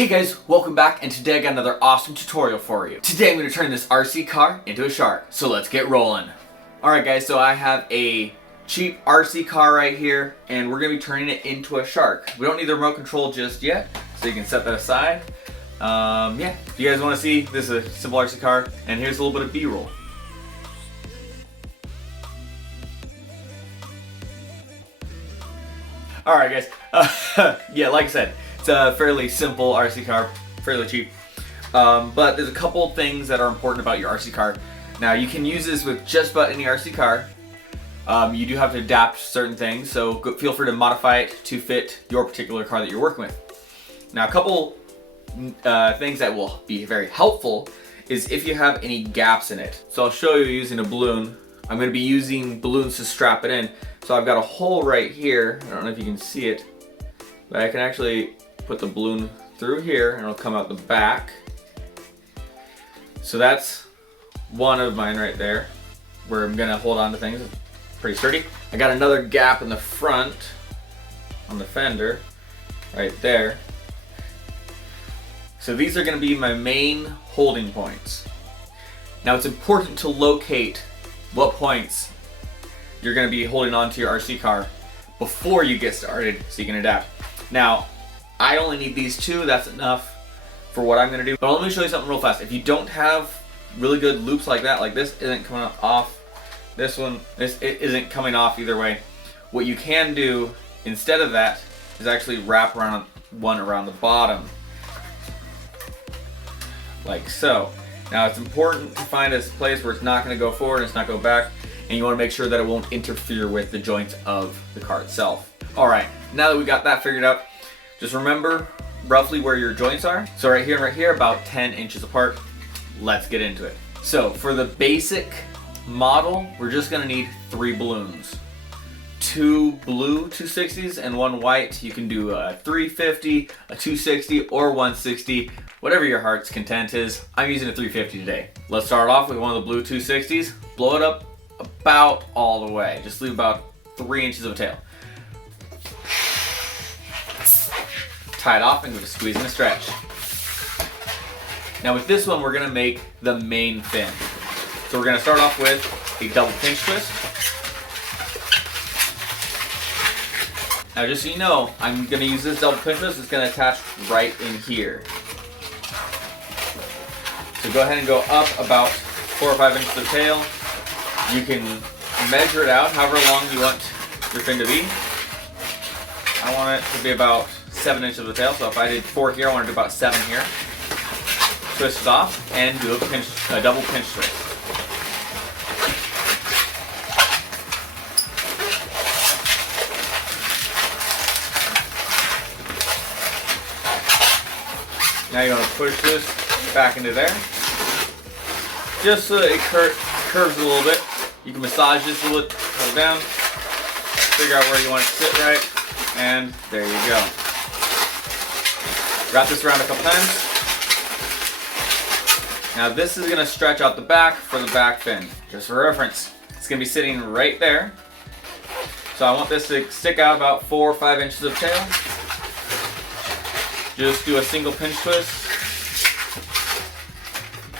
Hey guys, welcome back, and today I got another awesome tutorial for you. Today I'm going to turn this RC car into a shark, so let's get rolling. Alright guys, so I have a cheap RC car right here, and we're going to be turning it into a shark. We don't need the remote control just yet, so you can set that aside. Yeah, if you guys want to see, this is a simple RC car, and here's a little bit of B-roll. Alright guys, yeah, like I said, it's a fairly simple RC car, fairly cheap. But there's a couple things that are important about your RC car. Now you can use this with just about any RC car. You do have to adapt certain things, so feel free to modify it to fit your particular car that you're working with. Now a couple things that will be very helpful is if you have any gaps in it. So I'll show you using a balloon. I'm going to be using balloons to strap it in. So I've got a hole right here. I don't know if you can see it, but I can actually put the balloon through here and it'll come out the back. So that's one of mine right there where I'm gonna hold on to things. It's pretty sturdy. I got another gap in the front on the fender right there. So these are gonna be my main holding points. Now it's important to locate what points you're gonna be holding on to your RC car before you get started so you can adapt. Now, I only need these two, that's enough for what I'm gonna do. But let me show you something real fast. If you don't have really good loops like that, like this isn't coming off, this it isn't coming off either way. What you can do instead of that is actually wrap around one around the bottom. Like so. Now it's important to find a place where it's not gonna go forward and it's not going back, and you wanna make sure that it won't interfere with the joints of the car itself. All right, now that we got that figured out, just remember roughly where your joints are. So right here and right here, about 10 inches apart. Let's get into it. So for the basic model, we're just gonna need 3 balloons. 2 blue 260s and 1 white. You can do a 350, a 260, or 160, whatever your heart's content is. I'm using a 350 today. Let's start off with one of the blue 260s. Blow it up about all the way. Just leave about 3 inches of a tail. Tie it off and give it a squeeze and a stretch. Now with this one, we're gonna make the main fin. So we're gonna start off with a double pinch twist. Now just so you know, I'm gonna use this double pinch twist. It's gonna attach right in here. So go ahead and go up about 4 or 5 inches of tail. You can measure it out however long you want your fin to be. I want it to be about 7 inches of the tail, so if I did 4 here, I want to do about 7 here. Twist it off and do a double pinch twist. Now you want to push this back into there, just so it curves a little bit. You can massage this a little bit, hold it down, figure out where you want it to sit right, and there you go. Wrap this around a couple times. Now this is gonna stretch out the back for the back fin. Just for reference, it's gonna be sitting right there. So I want this to stick out about 4 or 5 inches of tail. Just do a single pinch twist.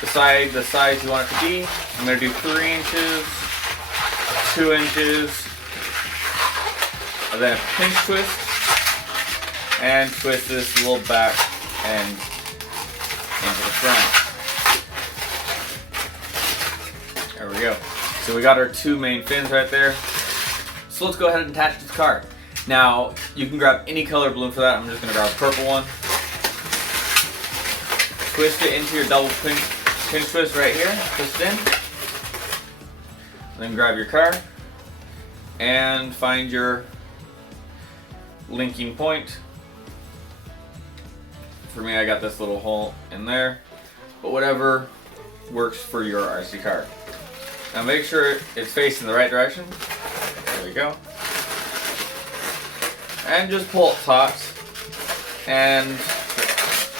Decide the size you want it to be. I'm gonna do 3 inches, 2 inches, and then a pinch twist. And twist this a little back and into the front. There we go. So we got our 2 main fins right there. So let's go ahead and attach to the car. Now, you can grab any color balloon for that. I'm just gonna grab a purple one. Twist it into your double pinch twist right here. Twist it in. Then grab your car and find your linking point. For me, I got this little hole in there, but whatever works for your RC car. Now make sure it's facing the right direction. There we go. And just pull it taut and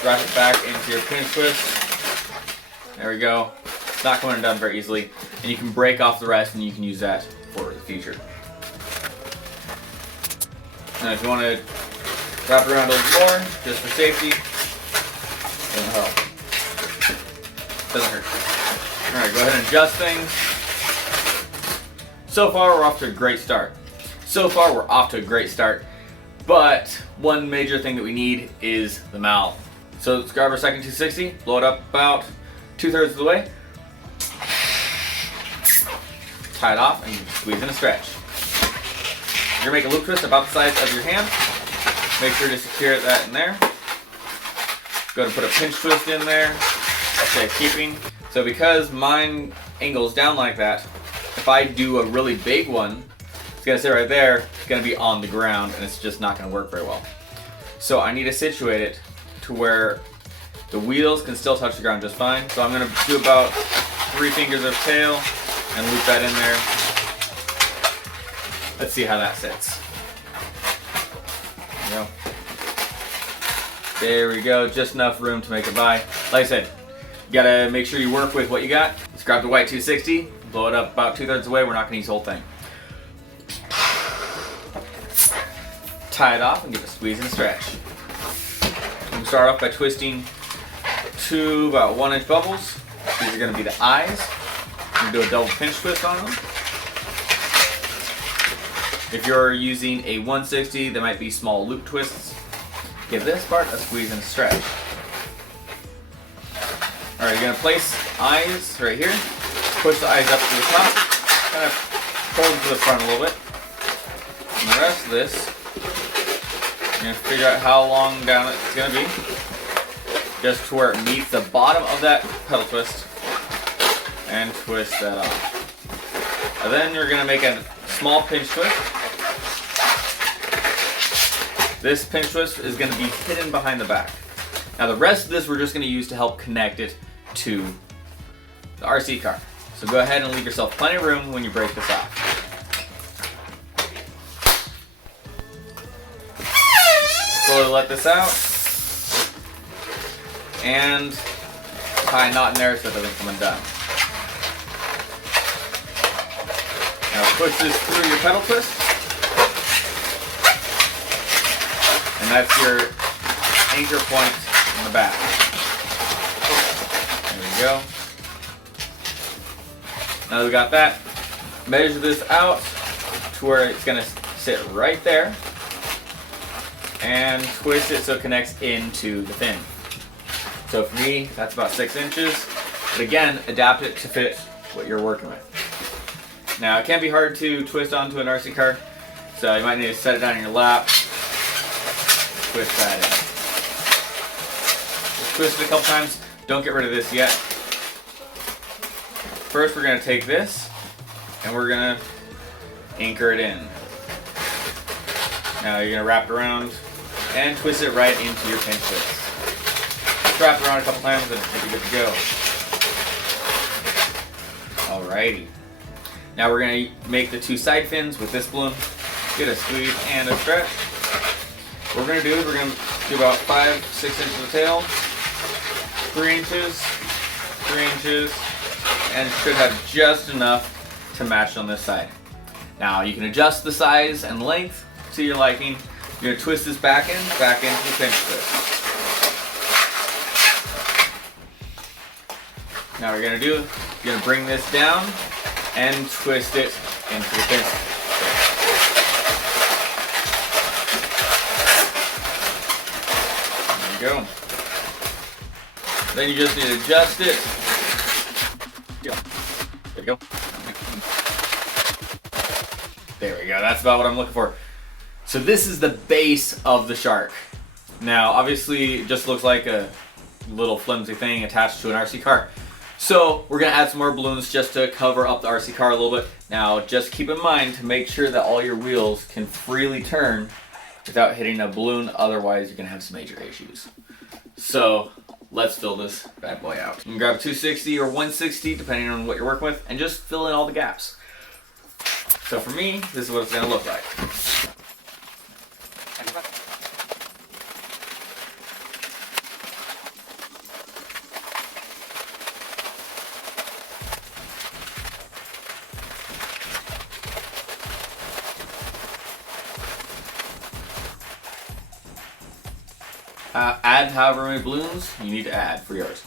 wrap it back into your pinch twist. There we go. It's not going down very easily, and you can break off the rest and you can use that for the future. Now if you want to wrap it around a little more, just for safety, Doesn't help. Doesn't hurt. Alright, go ahead and adjust things. So far, we're off to a great start. But one major thing that we need is the mouth. So let's grab our second 260, blow it up about 2/3 of the way. Tie it off and squeeze in a stretch. You're gonna make a loop twist about the size of your hand. Make sure to secure that in there. Go to put a pinch twist in there. Okay, keeping. So because mine angles down like that, if I do a really big one, it's gonna sit right there, it's gonna be on the ground, and it's just not gonna work very well. So I need to situate it to where the wheels can still touch the ground just fine. So I'm gonna do about 3 fingers of tail and loop that in there. Let's see how that sits. There we go. There we go, just enough room to make it by. Like I said, you gotta make sure you work with what you got. Let's grab the white 260, blow it up about 2/3 of the way. We're not gonna use the whole thing. Tie it off and give it a squeeze and a stretch. We'll start off by twisting 2 about 1-inch bubbles. These are gonna be the eyes. You can do a double pinch twist on them. If you're using a 160, there might be small loop twists. Give this part a squeeze and a stretch. Alright, you're going to place eyes right here. Push the eyes up to the top. Kind of pull them to the front a little bit. And the rest of this, you're going to figure out how long down it's going to be. Just to where it meets the bottom of that pedal twist. And twist that off. And then you're going to make a small pinch twist. This pinch twist is going to be hidden behind the back. Now the rest of this we're just going to use to help connect it to the RC car. So go ahead and leave yourself plenty of room when you break this off. Slowly let this out. And tie a knot in there so it doesn't come undone. Now push this through your pedal twist. And that's your anchor point in the back. There we go. Now that we got that, measure this out to where it's going to sit right there. And twist it so it connects into the fin. So for me, that's about 6 inches. But again, adapt it to fit what you're working with. Now it can be hard to twist onto an RC car, so you might need to set it down in your lap. Twist that in. Just twist it a couple times. Don't get rid of this yet. First we're going to take this and we're going to anchor it in. Now you're going to wrap it around and twist it right into your pinch twist. Just wrap it around a couple times and it'll be good to go. Alrighty. Now we're going to make the 2 side fins with this balloon. Get a squeeze and a stretch. What we're going to do is we're going to do about 5-6 inches of tail, 3 inches, 3 inches, and should have just enough to match on this side. Now you can adjust the size and length to your liking. You're going to twist this back into the pinch twist. Now what you're going to do, you're going to bring this down and twist it into the pinch twist. Go. Then you just need to adjust it. There we go. There we go. That's about what I'm looking for. So this is the base of the shark. Now, obviously, it just looks like a little flimsy thing attached to an RC car. So we're gonna add some more balloons just to cover up the RC car a little bit. Now, just keep in mind to make sure that all your wheels can freely turn without hitting a balloon, otherwise you're gonna have some major issues. So let's fill this bad boy out. You can grab a 260 or 160 depending on what you're working with and just fill in all the gaps. So for me, this is what it's gonna look like. Add however many balloons you need to add for yours.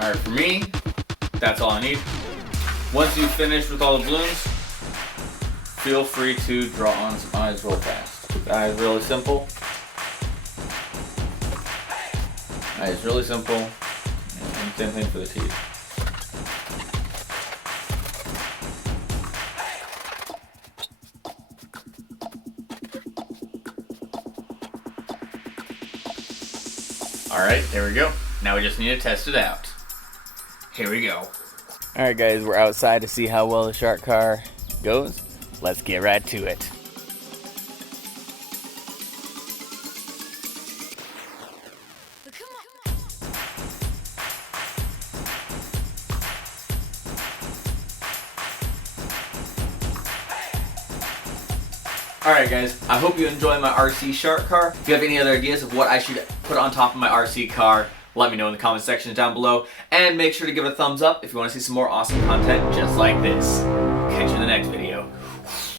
Alright, for me, that's all I need. Once you've finished with all the balloons, feel free to draw on some eyes real fast. The eye is really simple. Eye is really simple. And same thing for the teeth. Alright, there we go. Now we just need to test it out. Here we go. Alright guys, we're outside to see how well the shark car goes. Let's get right to it. Alright guys, I hope you enjoy my RC shark car. If you have any other ideas of what I should put on top of my RC car, let me know in the comment section down below. And make sure to give it a thumbs up if you want to see some more awesome content just like this. Catch you in the next video.